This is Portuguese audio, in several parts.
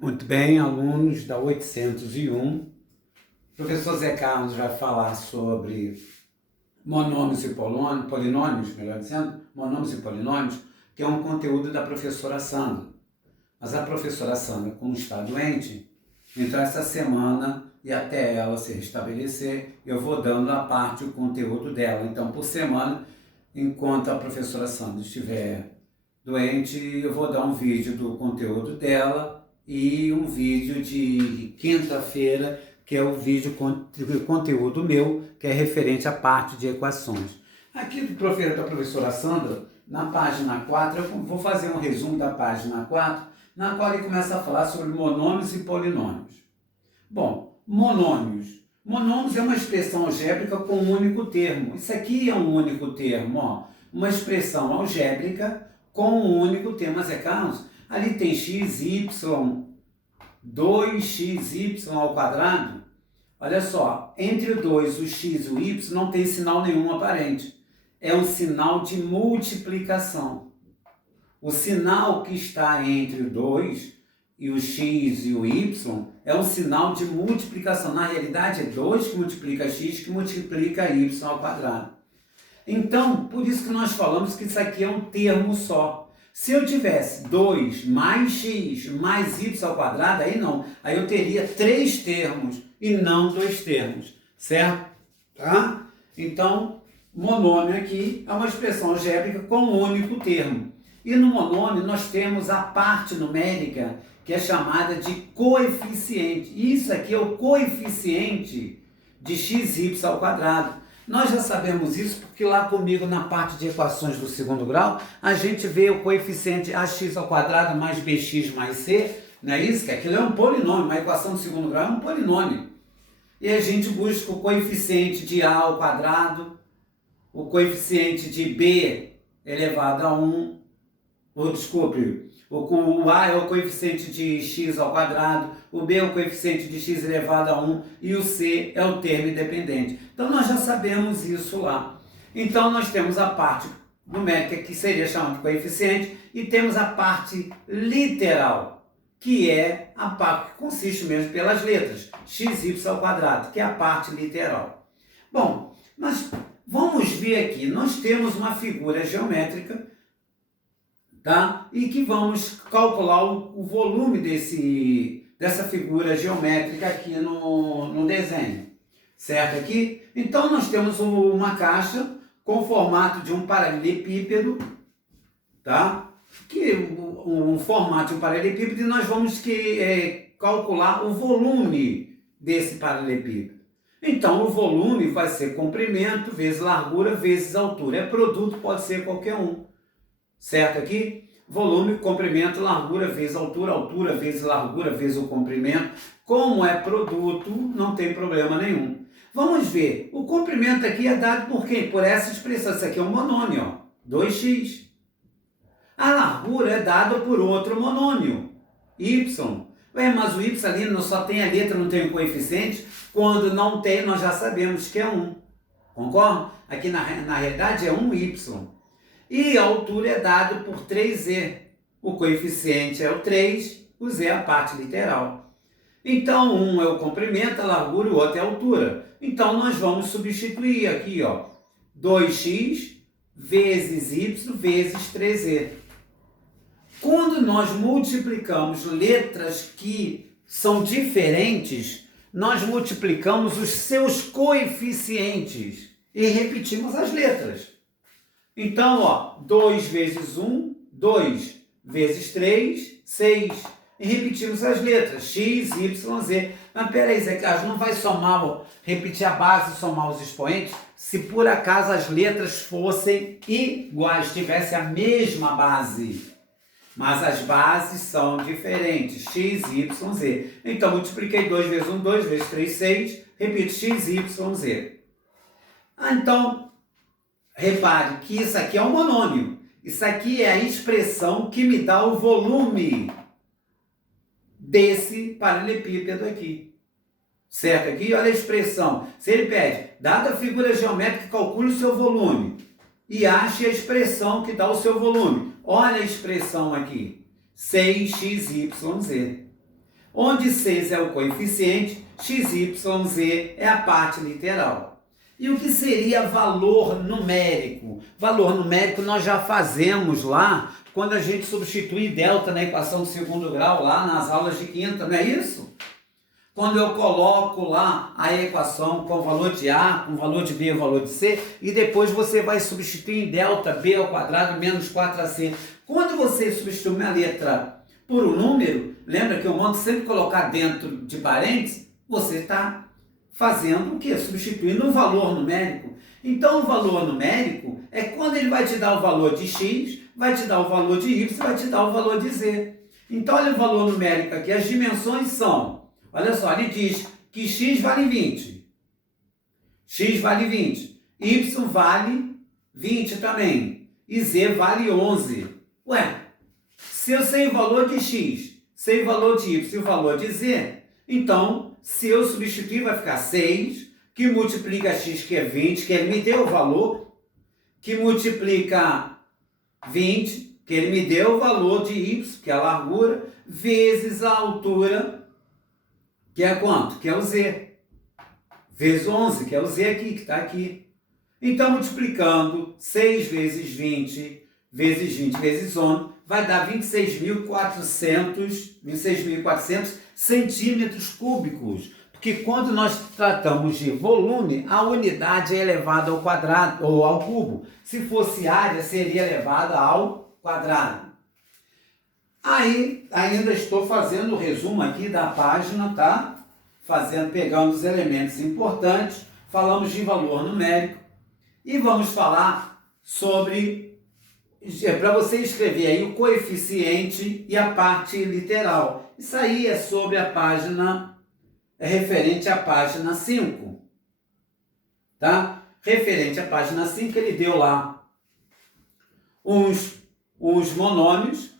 Muito bem, alunos da 801. O professor Zé Carlos vai falar sobre monômios e polinômios, melhor dizendo, monômios e polinômios, que é um conteúdo da professora Sandra. Mas a professora Sandra, como está doente, então essa semana, e até ela se restabelecer, eu vou dando a parte o conteúdo dela. Então, por semana, enquanto a professora Sandra estiver doente, eu vou dar um vídeo do conteúdo dela e um vídeo de quinta-feira, que é o vídeo conteúdo meu, que é referente à parte de equações. Aqui da professora Sandra, na página 4, eu vou fazer um resumo da página 4, na qual ele começa a falar sobre monômios e polinômios. Bom, monômios. Monômios é uma expressão algébrica com um único termo. Isso aqui é um único termo, ó. Uma expressão algébrica com um único termo. Mas é Carlos, ali tem x, y, 2xy ao quadrado. Olha só, entre o 2, o x e o y não tem sinal nenhum aparente. É um sinal de multiplicação. O sinal que está entre o 2 e o x e o y é um sinal de multiplicação. Na realidade, é 2 que multiplica x que multiplica y ao quadrado. Então, por isso que nós falamos que isso aqui é um termo só. Se eu tivesse 2 mais x mais y ao quadrado, aí não. Aí eu teria 3 termos e não 2 termos, certo? Tá? Então, monômio aqui é uma expressão algébrica com um único termo. E no monômio nós temos a parte numérica que é chamada de coeficiente. Isso aqui é o coeficiente de xy ao quadrado. Nós já sabemos isso porque lá comigo na parte de equações do segundo grau, a gente vê o coeficiente ax ao quadrado mais bx mais c, não é isso? Que aquilo é um polinômio, uma equação do segundo grau é um polinômio. E a gente busca o coeficiente de a ao quadrado, o coeficiente de b elevado a 1, o a é o coeficiente de x ao quadrado, o b é o coeficiente de x elevado a 1 e o c é o termo independente. Então nós já sabemos isso lá. Então nós temos a parte numérica que seria chamada de coeficiente e temos a parte literal, que é a parte que consiste mesmo pelas letras, xy ao quadrado, que é a parte literal. Bom, mas vamos ver aqui, nós temos uma figura geométrica, tá? E que vamos calcular o volume dessa figura geométrica aqui no desenho, certo aqui? Então nós temos uma caixa com o formato de um paralelepípedo, tá? Um formato de um paralelepípedo e nós vamos calcular o volume desse paralelepípedo. Então o volume vai ser comprimento vezes largura vezes altura. É produto, pode ser qualquer um. Certo aqui? Volume, comprimento, largura vezes altura, altura vezes largura vezes o comprimento. Como é produto, não tem problema nenhum. Vamos ver, o comprimento aqui é dado por quem? Por essa expressão, isso aqui é um monômio, ó, 2x. A largura é dada por outro monômio, y. Ué, mas o y ali só tem a letra, não tem o coeficiente. Quando não tem, nós já sabemos que é 1. Concorda? Aqui na realidade é 1y. E a altura é dada por 3z. O coeficiente é o 3, o z é a parte literal. Então, um é o comprimento, a largura, e o outro é a altura. Então, nós vamos substituir aqui, ó, 2x vezes y vezes 3z. Quando nós multiplicamos letras que são diferentes, nós multiplicamos os seus coeficientes e repetimos as letras. Então, ó, 2 vezes 1, 2 vezes 3, 6. E repetimos as letras, x, y, z. Mas peraí, Zé Carlos, não vai somar, repetir a base e somar os expoentes? Se por acaso as letras fossem iguais, tivessem a mesma base. Mas as bases são diferentes, x, y, z. Então, multipliquei 2 vezes 1, 2 vezes 3, 6. Repito, x, y, z. Então, repare que isso aqui é um monômio. Isso aqui é a expressão que me dá o volume desse paralelepípedo aqui. Certo aqui? Olha a expressão. Se ele pede, dada a figura geométrica, calcule o seu volume. E ache a expressão que dá o seu volume. Olha a expressão aqui. 6xyz. onde 6 é o coeficiente, x, y, z é a parte literal. E o que seria valor numérico? Valor numérico nós já fazemos lá quando a gente substitui delta na equação do segundo grau, lá nas aulas de quinta, não é isso? Quando eu coloco lá a equação com o valor de A, com o valor de B e o valor de C, e depois você vai substituir em delta B ao quadrado menos 4AC. Quando você substitui uma letra por um número, lembra que eu mando sempre colocar dentro de parênteses, você está fazendo o quê? Substituindo um valor numérico. Então o valor numérico é quando ele vai te dar o valor de x, vai te dar o valor de y, vai te dar o valor de z. Então olha o valor numérico aqui, as dimensões são, olha só, ele diz que x vale 20, x vale 20, y vale 20 também, e z vale 11. Ué, se eu sei o valor de x, sei o valor de y e o valor de z, então se eu substituir vai ficar 6, que multiplica x, que é 20, que ele me deu o valor, que multiplica 20, que ele me deu o valor de y, que é a largura, vezes a altura, que é quanto? Que é o z. Vezes 11, que é o z aqui, que está aqui. Então, multiplicando 6 vezes 20, vezes 20, vezes 11, vai dar 26.400 centímetros cúbicos. Porque quando nós tratamos de volume, a unidade é elevada ao quadrado ou ao cubo. Se fosse área, seria elevada ao quadrado. Aí, ainda estou fazendo o resumo aqui da página, tá? Pegando os elementos importantes, falamos de valor numérico e vamos falar sobre, para você escrever aí o coeficiente e a parte literal. Isso aí é sobre a página, é referente à página 5, tá? Referente à página 5, ele deu lá uns monômios,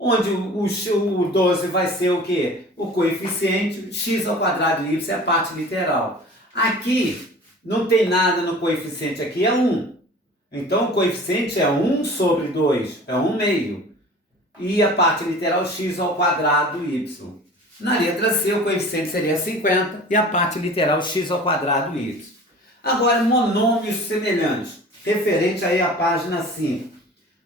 onde o 12 vai ser o quê? O coeficiente, x ao quadrado e y é a parte literal. Aqui não tem nada no coeficiente, aqui é 1. Então o coeficiente é 1 sobre 2, é 1 meio. E a parte literal x ao quadrado y. Na letra C o coeficiente seria 50 e a parte literal x ao quadrado y. Agora monômios semelhantes, referente aí à página 5.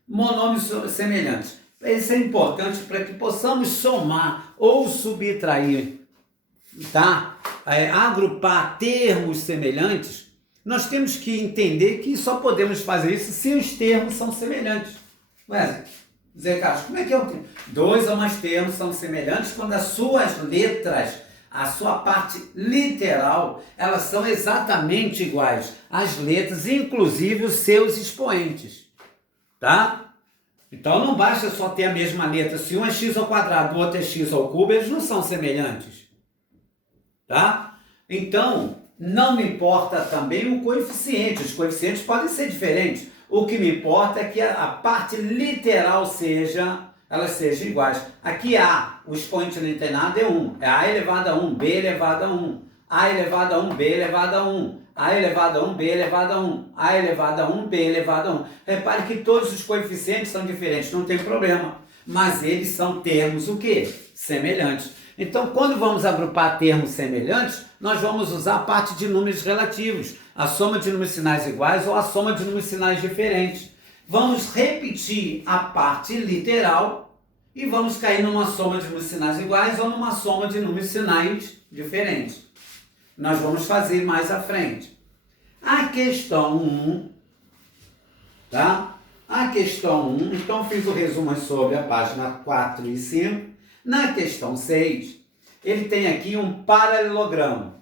Monômios semelhantes. Isso é importante para que possamos somar ou subtrair, tá? Agrupar termos semelhantes. Nós temos que entender que só podemos fazer isso se os termos são semelhantes. Ué, Zé Carlos, como é que é o termo? 2 ou mais termos são semelhantes quando as suas letras, a sua parte literal, elas são exatamente iguais. As letras, inclusive os seus expoentes, tá? Então não basta só ter a mesma letra. Se um é x ao quadrado, o outro é x ao cubo, eles não são semelhantes. Tá? Então, não me importa também o coeficiente. Os coeficientes podem ser diferentes. O que me importa é que a parte literal elas sejam iguais. Aqui A, o expoente não tem nada, é 1. É A elevado a 1, B elevado a 1. A elevado a 1, B elevado a 1. A elevado a 1, B elevado a 1, A elevado a 1, B elevado a 1. Repare que todos os coeficientes são diferentes, não tem problema. Mas eles são termos o quê? Semelhantes. Então, quando vamos agrupar termos semelhantes, nós vamos usar a parte de números relativos, a soma de números sinais iguais ou a soma de números sinais diferentes. Vamos repetir a parte literal e vamos cair numa soma de números sinais iguais ou numa soma de números sinais diferentes. Nós vamos fazer mais à frente. A questão 1, tá? A questão 1, então fiz o resumo sobre a página 4 e 5. Na questão 6, ele tem aqui um paralelogramo.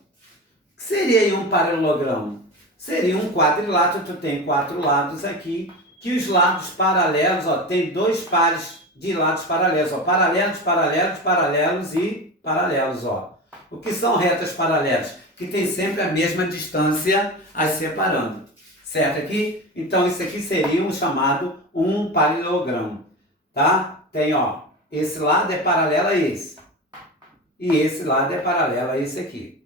O que seria aí um paralelogramo? Seria um quadrilátero, tu tem 4 lados aqui, que os lados paralelos, ó, tem 2 pares de lados paralelos, ó, paralelos, paralelos, paralelos e paralelos, ó. O que são retas paralelas? Que tem sempre a mesma distância as separando. Certo aqui? Então, isso aqui seria um chamado um paralelogramo. Tá? Tem, ó, esse lado é paralelo a esse. E esse lado é paralelo a esse aqui.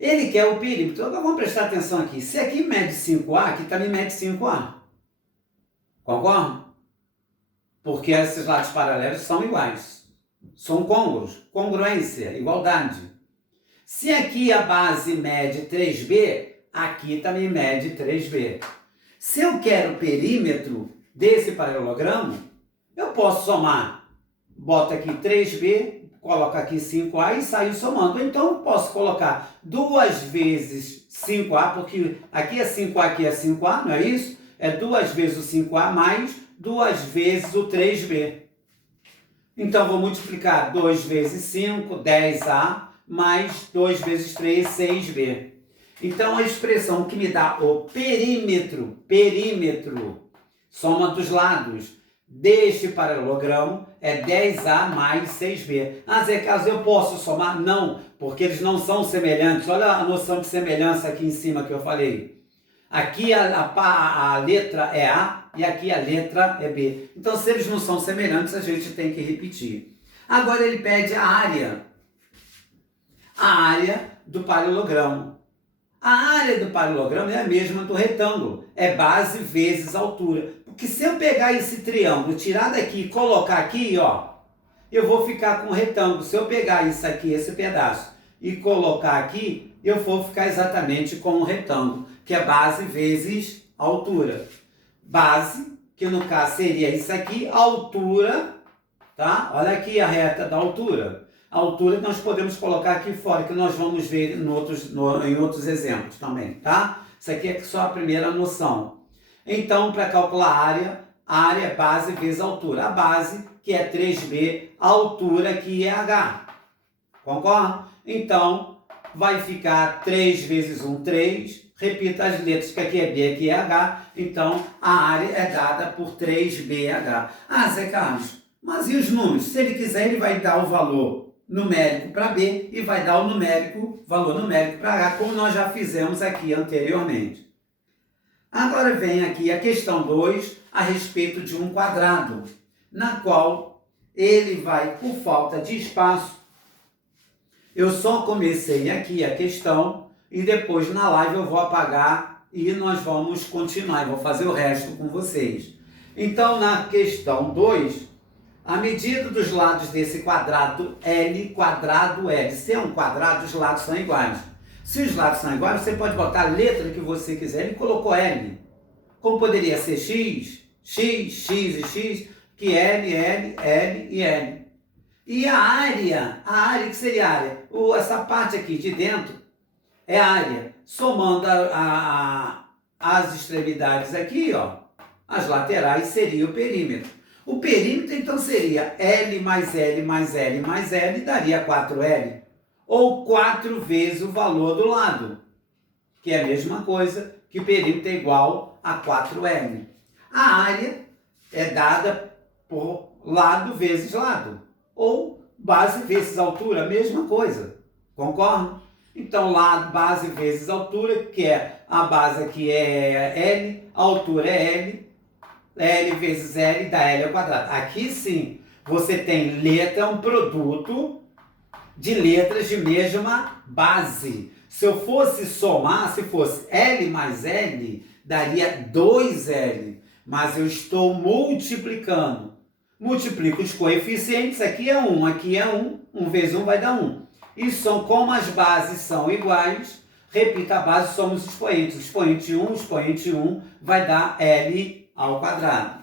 Ele quer o perímetro. Agora vamos prestar atenção aqui. Se aqui mede 5A, aqui também mede 5A. Concorda? Porque esses lados paralelos são iguais. são côngruos, congruência, igualdade. Se aqui a base mede 3b, aqui também mede 3b. Se eu quero o perímetro desse paralelogramo, eu posso somar. Boto aqui 3b, coloco aqui 5a e saio somando. Então eu posso colocar 2 vezes 5a, porque aqui é 5a, aqui é 5a, não é isso? É 2 vezes o 5a mais 2 vezes o 3b. Então vou multiplicar 2 vezes 5, 10a, mais 2 vezes 3, 6b. Então a expressão que me dá o perímetro, soma dos lados deste paralelogramo é 10a mais 6b. Ah, Zé Carlos, eu posso somar? Não, porque eles não são semelhantes. Olha a noção de semelhança aqui em cima que eu falei. Aqui a letra é A e aqui a letra é B. Então, se eles não são semelhantes, a gente tem que repetir. Agora ele pede a área do paralelogramo. A área do paralelogramo é a mesma do retângulo, é base vezes altura. Porque se eu pegar esse triângulo, tirar daqui e colocar aqui, ó, eu vou ficar com o retângulo. Se eu pegar isso aqui, esse pedaço, e colocar aqui, eu vou ficar exatamente com o retângulo, que é base vezes altura. Base, que no caso seria isso aqui, altura, tá? Olha aqui a reta da altura. A altura que nós podemos colocar aqui fora, que nós vamos ver em outros exemplos também, tá? Isso aqui é só a primeira noção. Então, para calcular a área é base vezes altura. A base, que é 3b, a altura, que é h. Concorda? Então, vai ficar 3 vezes 1, 3. Repita as letras, que aqui é b, aqui é h. Então, a área é dada por 3bh. Ah, Zé Carlos, mas e os números? Se ele quiser, ele vai dar o valor numérico para B e vai dar o valor numérico para H, como nós já fizemos aqui anteriormente. Agora vem aqui a questão 2 a respeito de um quadrado, na qual ele vai, por falta de espaço, eu só comecei aqui a questão e depois na live eu vou apagar e nós vamos continuar, eu vou fazer o resto com vocês. Então, na questão 2, a medida dos lados desse quadrado L, quadrado L. Se é um quadrado, os lados são iguais. Se os lados são iguais, você pode botar a letra que você quiser. Ele colocou L. Como poderia ser X, X, X e X, que L, L, L e L. E a área que seria a área? Essa parte aqui de dentro é a área. Somando as extremidades aqui, ó, as laterais, seria o perímetro. O perímetro, então, seria L mais L mais L mais L, daria 4L. Ou 4 vezes o valor do lado, que é a mesma coisa, que o perímetro é igual a 4L. A área é dada por lado vezes lado. Ou base vezes altura, mesma coisa. Concorda? Então, lado, base vezes altura, que é a base aqui é L, a altura é L. L vezes L dá L ao quadrado. Aqui sim, você tem letra, um produto de letras de mesma base. Se eu fosse somar, se fosse L mais L, daria 2L. Mas eu estou multiplicando. Multiplico os coeficientes, aqui é 1, aqui é 1. 1 vezes 1 vai dar 1. E como as bases são iguais, repita a base, somos expoentes. Expoente 1 vai dar L ao quadrado.